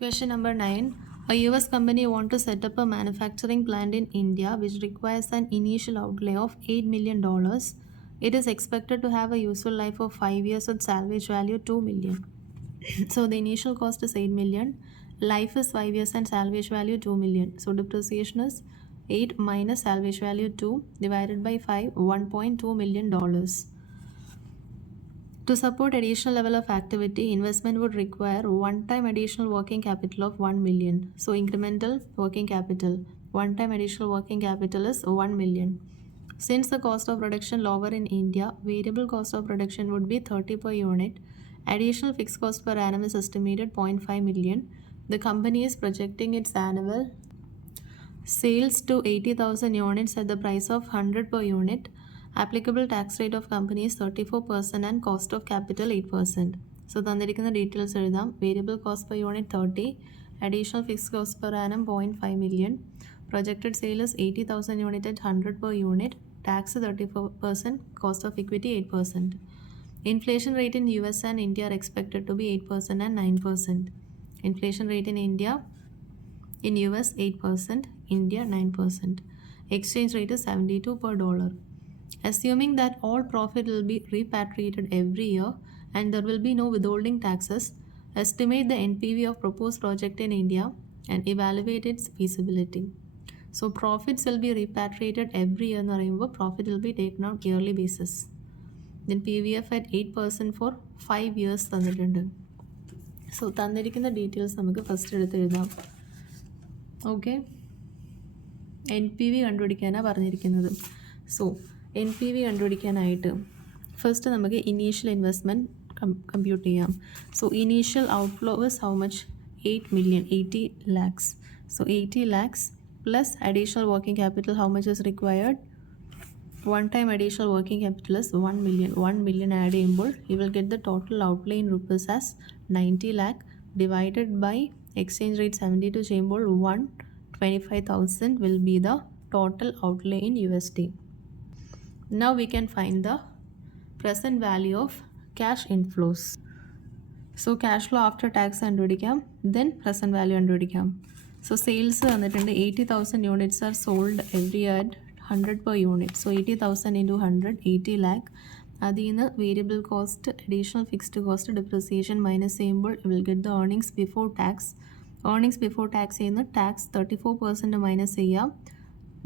Question number 9. A US company wants to set up a manufacturing plant in India which requires an initial outlay of $8 million. It is expected to have a useful life of 5 years with salvage value $2 million. So the initial cost is $8 million, life is 5 years and salvage value $2 million. So depreciation is 8 minus salvage value 2 divided by 5, $1.2 million. To support additional level of activity, investment would require one-time additional working capital of 1 million. So incremental working capital, one-time additional working capital is 1 million. Since the cost of production lower in India, variable cost of production would be 30 per unit. Additional fixed cost per annum is estimated 0.5 million. The company is projecting its annual sales to 80,000 units at the price of 100 per unit. Applicable tax rate of company is 34% and cost of capital 8%. So തന്നിരിക്കുന്ന details എഴുതാം. Variable cost per unit 30, additional fixed cost per annum 0.5 million, projected sale is 80,000 unit at 100 per unit, tax 34%, cost of equity 8%. Inflation rate in US and India are expected to be 8% and 9%. Inflation rate in US 8%, India 9%. Exchange rate is 72 per dollar. Assuming that all profit will be repatriated every year and there will be no withholding taxes, estimate the NPV of proposed project in India and evaluate its feasibility. So profits will be repatriated every year and profit will be taken on yearly basis. Then PVF at 8% for 5 years. So തന്നിരിക്കുന്ന details നമുക്ക് first എടുത്ത് എഴുതാം. Okay, NPV കണ്ടുപിടിക്കാനാണ് പറഞ്ഞിരിക്കുന്നത്. So NPV കണ്ടുപിടിക്കാനായിട്ട് first നമുക്ക് initial investment compute ചെയ്യാം. So initial outflow is how much? 8 million, 80 lakhs. So 80 lakhs plus additional working capital, how much is required? One time additional working capital is 1 million. 1 million add ചെയ്യുമ്പോൾ you will get the total outlay in rupees as 90 lakh divided by exchange rate 72 ചെയ്യുമ്പോൾ 125,000 will be the total outlay in USD. Now we can find the present value of cash inflows. So cash flow after tax കണ്ടുപിടിക്കാം, then present value കണ്ടുപിടിക്കാം. So sales വന്നിട്ടുണ്ട് 80,000 units are sold every year at 100 per unit. So 80,000 into 100, 80 lakh. അതിൽ നിന്ന് variable cost, additional fixed cost, depreciation minus ചെയ്യുമ്പോൾ you will get the earnings before tax. Earnings before tax ചെയ്യുന്ന tax 34% minus ചെയ്യാം.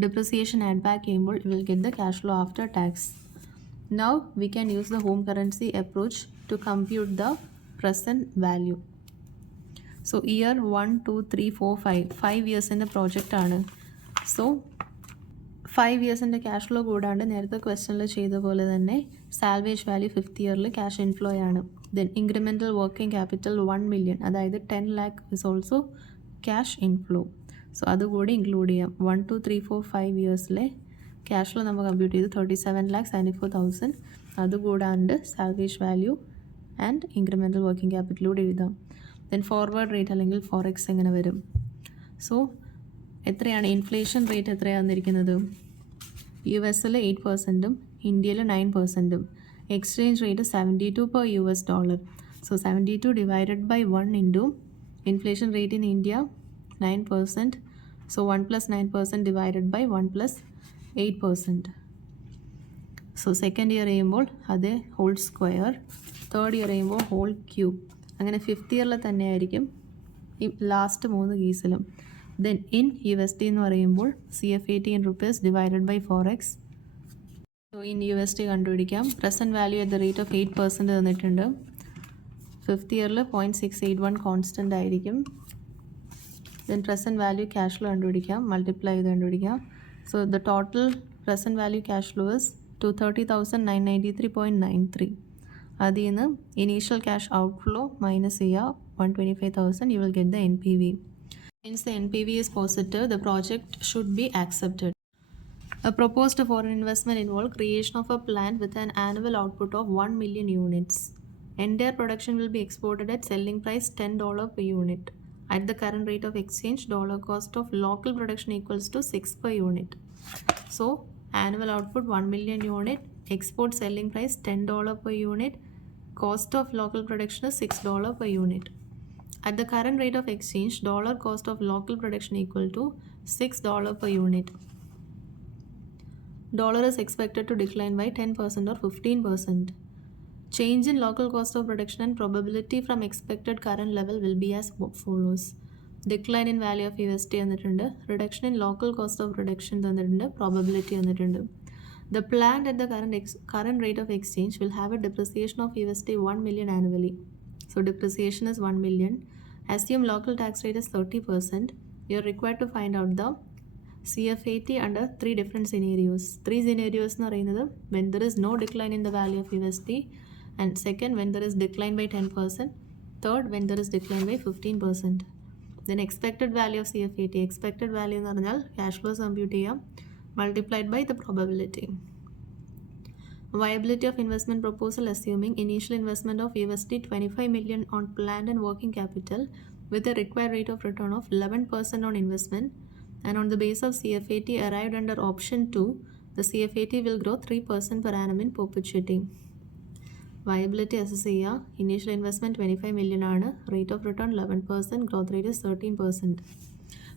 Depreciation add back ചെയ്യുമ്പോൾ you will get the cash flow after tax. Now we can use the home currency approach to compute the present value. So year 1, 2, 3, 4, 5 years in the project ആണ്. So 5 ഇയേഴ്സിൻ്റെ cash flow കൂടാണ്ട് നേരത്തെ ക്വസ്റ്റനിൽ ചെയ്ത പോലെ തന്നെ salvage value 5th ഇയറിൽ cash inflow ആണ്. Then incremental working capital 1 million, അതായത് 10 lakh is also cash inflow. So അതുകൂടി ഇൻക്ലൂഡ് ചെയ്യാം. 1, 2, 3, 4, 5 ഇയേഴ്സിലെ ക്യാഷ് ഫ്ലോ നമ്മൾ കമ്പ്യൂട്ട് ചെയ്ത് 37,74,000. അതുകൂടാണ്ട് salvage value and incremental working ക്യാപിറ്റലൂടെ എഴുതാം. ദെൻ ഫോർവേഡ് റേറ്റ് അല്ലെങ്കിൽ ഫോറക്സ് എങ്ങനെ വരും? സോ എത്രയാണ് ഇൻഫ്ലേഷൻ റേറ്റ് എത്രയാണ് വന്നിരിക്കുന്നത്? US-ൽ 8%, ഇന്ത്യയിൽ 9%. Exchange rate 72 per US dollar. So 72 divided by 1 into inflation rate in India 9%. So 1 plus 9% divided by 1 plus 8%. So second year ചെയ്യുമ്പോൾ അത് ഹോൾ സ്ക്വയർ, തേർഡ് ഇയർ ചെയ്യുമ്പോൾ ഹോൾ ക്യൂബ്. അങ്ങനെ 5th ഇയറിൽ തന്നെ ആയിരിക്കും ഈ ലാസ്റ്റ് 3 കേസിലും. ദെൻ ഇൻ USD എന്ന് പറയുമ്പോൾ CF80 in rupees divided by Forex. So in USD കണ്ടുപിടിക്കാം. Present value at the rate of 8% തന്നിട്ടുണ്ട്. 5th ഇയറിൽ 0.681 കോൺസ്റ്റൻ്റ് ആയിരിക്കും. Then present value cash flow കണ്ടുപിടിക്കാം, മൾട്ടിപ്ലൈ ചെയ്ത് കണ്ടുപിടിക്കാം. So the total present value cash flow is 230,993.93. അതിൽ നിന്ന് initial cash outflow minus ചെയ്യുക 125,000, you will get the NPV. Since the NPV is positive, the project should be accepted. A proposed foreign investment involves creation of a plant with an annual output of 1 million units. Entire production will be exported at selling price $10 per unit. At the current rate of exchange, dollar cost of local production equals to 6 per unit. So annual output 1 million unit, export selling price $10 per unit, cost of local production is $6 per unit. At the current rate of exchange, dollar cost of local production equal to $6 per unit. Dollar is expected to decline by 10% or 15%. Change in local cost of production and probability from expected current level will be as follows. Decline in value of USD തന്നിട്ടുണ്ട്, reduction in local cost of production തന്നിട്ടുണ്ട്, probability തന്നിട്ടുണ്ട്. The plant at the current rate of exchange will have a depreciation of USD 1 million annually. So depreciation is 1 million. Assume local tax rate is 30%. You are required to find out the CFAT under 3 different scenarios. 3 scenarios എന്ന് പറയുന്നത് when there is no decline in the value of USD, and second when there is decline by 10%, third when there is decline by 15%. Then expected value of CFAT, expected value എന്ന് പറഞ്ഞാൽ cash flows compute ചെയ്യാം multiplied by the probability. Viability of investment proposal assuming initial investment of USD 25 million on plant and working capital with a required rate of return of 11% on investment, and on the base of CFAT arrived under option 2, the CFAT will grow 3% per annum in perpetuity. Viability assess ചെയ്യുക. Initial investment 25 million ആണ്, rate of return 11%, growth rate is 13%.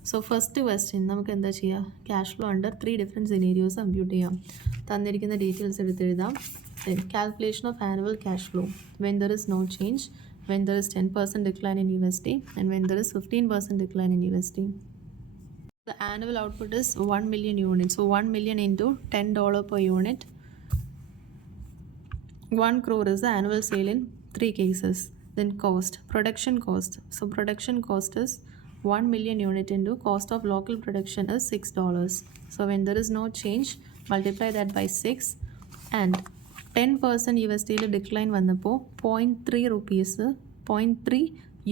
So first question നമുക്ക് എന്താ ചെയ്യുക, cash flow under 3 different scenarios compute ചെയ്യാം. തന്നിരിക്കുന്ന details എടുത്തെഴുതാം. Then calculation of annual cash flow when there is no change, when there is 10% decline in USD, and when there is 15% decline in USD. The annual output is 1 million units. So 1 million into $10 per unit. 1 crore is the annual sale in 3 cases. Then cost, production cost. So production cost is 1 million unit into cost of local production is $6. So when there is no change, multiply that by 6, and 10% USD decline വന്നപ്പോൾ 0.3 rupees, 0.3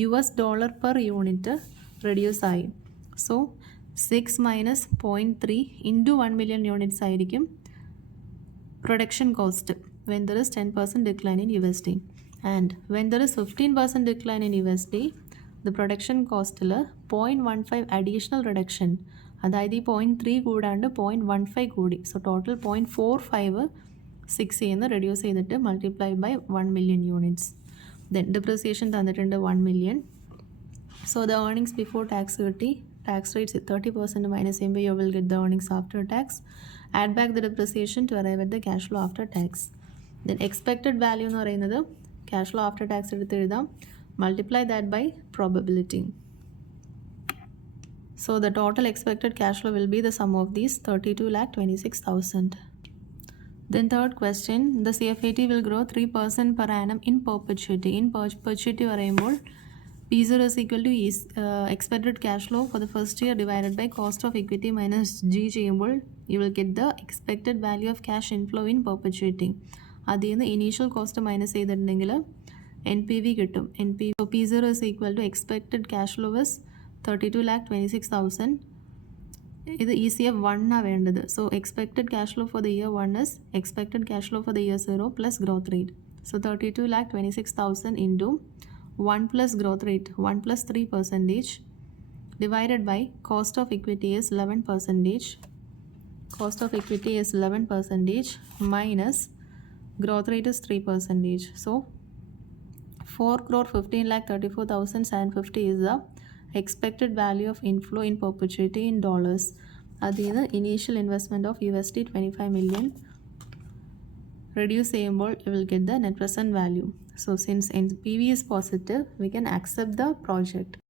US dollar per unit reduce ആയി. So 6 minus 0.3 into 1 million units ആയിരിക്കും production cost when there is 10% decline in USD. And when there is 15% decline in USD, the production cost 0.15 additional reduction. അതായത് ഈ 0.3 കൂടാണ്ട് 0.15 കൂടി. So total 0.45 6 ചെയ്യുന്ന reduce ചെയ്തിട്ട് multiply by 1 million units. Then depreciation തന്നിട്ടുണ്ട് 1 million. So the earnings before tax കിട്ടി. Tax rates 30% minus ചെയ്യുമ്പോൾ you will get the earnings after tax. Add back the depreciation to arrive at the cash flow after tax. Then expected value എന്ന് പറയുന്നത് cash flow after tax എടുത്ത് എഴുതാം. Multiply that by probability. So the total expected cash flow will be the sum of these 32,26,000. Then third question, the CFAT will grow 3% per annum in perpetuity. In perpetuity പറയുമ്പോൾ P0 is equal to expected cash flow for the first year divided by cost of equity minus G ചെയ്യുമ്പോൾ you will get the expected value of cash inflow in perpetuity. അതിൽ നിന്ന് initial cost minus ചെയ്തിട്ടുണ്ടെങ്കിൽ NPV കിട്ടും. So P0 is equal to expected cash flow is 32,26,000. ഇത് ECF 1 ആണ് വേണ്ടത്. So expected cash flow for the year 1 is expected cash flow for the year 0 plus growth rate. So 32,26,000 into 1 plus growth rate, 1 plus 3% divided by cost of equity is 11%. Cost of equity is 11% minus growth rate is 3%. So 4,15,34,750 is the expected value of inflow in perpetuity in dollars. അതിൽ നിന്ന് initial investment of USD 25 million reduce ചെയ്യുമ്പോൾ you will get the net present value. So since NPV is positive, we can accept the project.